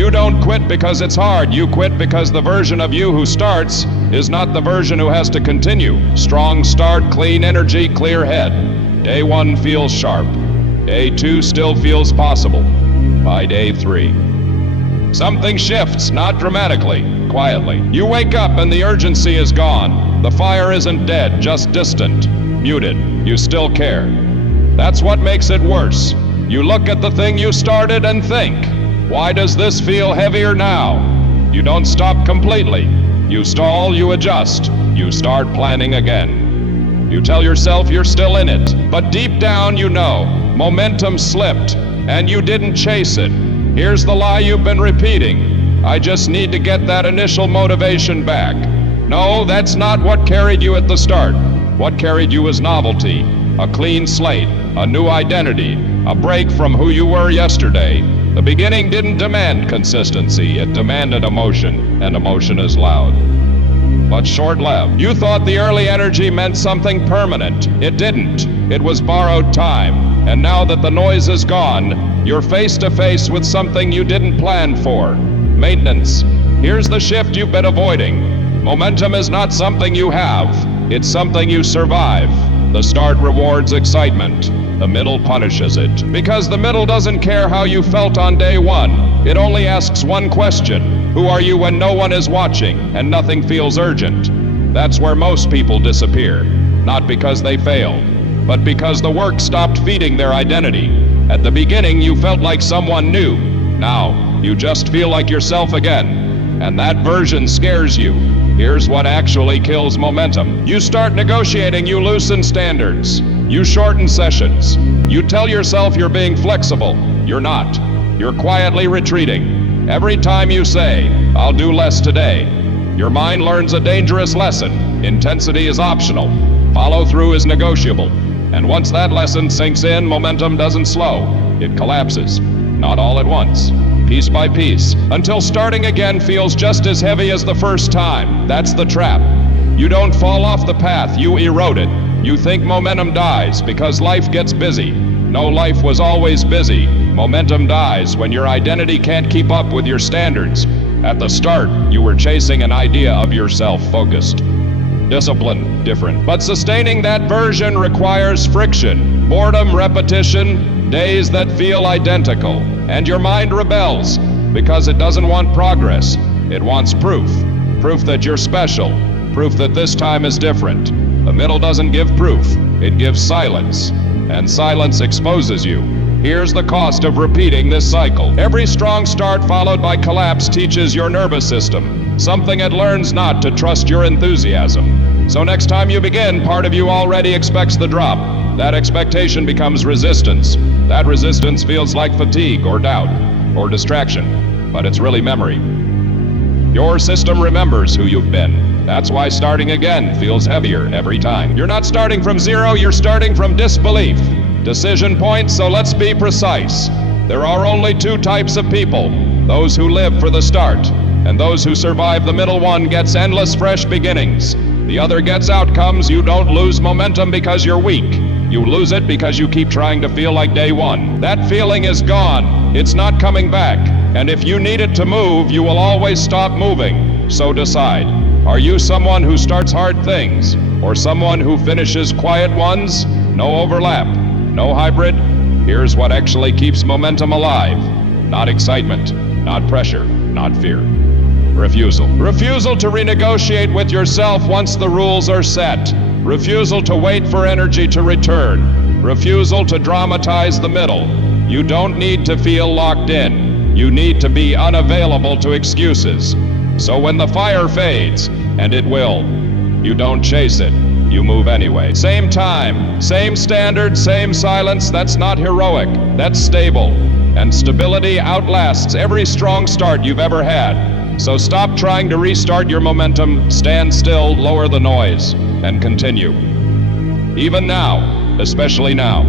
You don't quit because it's hard. You quit because the version of you who starts is not the version who has to continue. Strong start, clean energy, clear head. Day 1 feels sharp. Day 2 still feels possible. By day 3, something shifts, not dramatically, quietly. You wake up and the urgency is gone. The fire isn't dead, just distant, muted. You still care. That's what makes it worse. You look at the thing you started and think, why does this feel heavier now? You don't stop completely. You stall, you adjust. You start planning again. You tell yourself you're still in it, but deep down you know, momentum slipped, and you didn't chase it. Here's the lie you've been repeating. I just need to get that initial motivation back. No, that's not what carried you at the start. What carried you was novelty, a clean slate, a new identity, a break from who you were yesterday. The beginning didn't demand consistency, it demanded emotion, and emotion is loud, but short-lived. You thought the early energy meant something permanent. It didn't. It was borrowed time. And now that the noise is gone, you're face to face with something you didn't plan for. Maintenance. Here's the shift you've been avoiding. Momentum is not something you have. It's something you survive. The start rewards excitement. The middle punishes it. Because the middle doesn't care how you felt on day 1. It only asks one question. Who are you when no one is watching and nothing feels urgent? That's where most people disappear. Not because they failed, but because the work stopped feeding their identity. At the beginning, you felt like someone new. Now, you just feel like yourself again. And that version scares you. Here's what actually kills momentum. You start negotiating, you loosen standards. You shorten sessions. You tell yourself you're being flexible. You're not. You're quietly retreating. Every time you say, I'll do less today, your mind learns a dangerous lesson. Intensity is optional. Follow through is negotiable. And once that lesson sinks in, momentum doesn't slow. It collapses. Not all at once. Piece by piece, until starting again feels just as heavy as the first time. That's the trap. You don't fall off the path, you erode it. You think momentum dies because life gets busy. No, life was always busy. Momentum dies when your identity can't keep up with your standards. At the start, you were chasing an idea of yourself, focused. Discipline, different. But sustaining that version requires friction, boredom, repetition, days that feel identical. And your mind rebels because it doesn't want progress. It wants proof. Proof that you're special. Proof that this time is different. The middle doesn't give proof. It gives silence. And silence exposes you. Here's the cost of repeating this cycle. Every strong start followed by collapse teaches your nervous system something it learns not to trust your enthusiasm. So next time you begin, part of you already expects the drop. That expectation becomes resistance. That resistance feels like fatigue or doubt or distraction, but it's really memory. Your system remembers who you've been. That's why starting again feels heavier every time. You're not starting from zero, you're starting from disbelief. Decision point, so let's be precise. There are only 2 types of people. Those who live for the start, and those who survive the middle. One gets endless fresh beginnings. The other gets outcomes. You don't lose momentum because you're weak. You lose it because you keep trying to feel like day 1. That feeling is gone. It's not coming back. And if you need it to move, you will always stop moving. So decide. Are you someone who starts hard things, or someone who finishes quiet ones? No overlap, no hybrid. Here's what actually keeps momentum alive. Not excitement, not pressure, not fear. Refusal. Refusal to renegotiate with yourself once the rules are set. Refusal to wait for energy to return. Refusal to dramatize the middle. You don't need to feel locked in. You need to be unavailable to excuses. So when the fire fades, and it will, you don't chase it. You move anyway. Same time, same standard, same silence. That's not heroic. That's stable. And stability outlasts every strong start you've ever had. So stop trying to restart your momentum, stand still, lower the noise, and continue. Even now, especially now.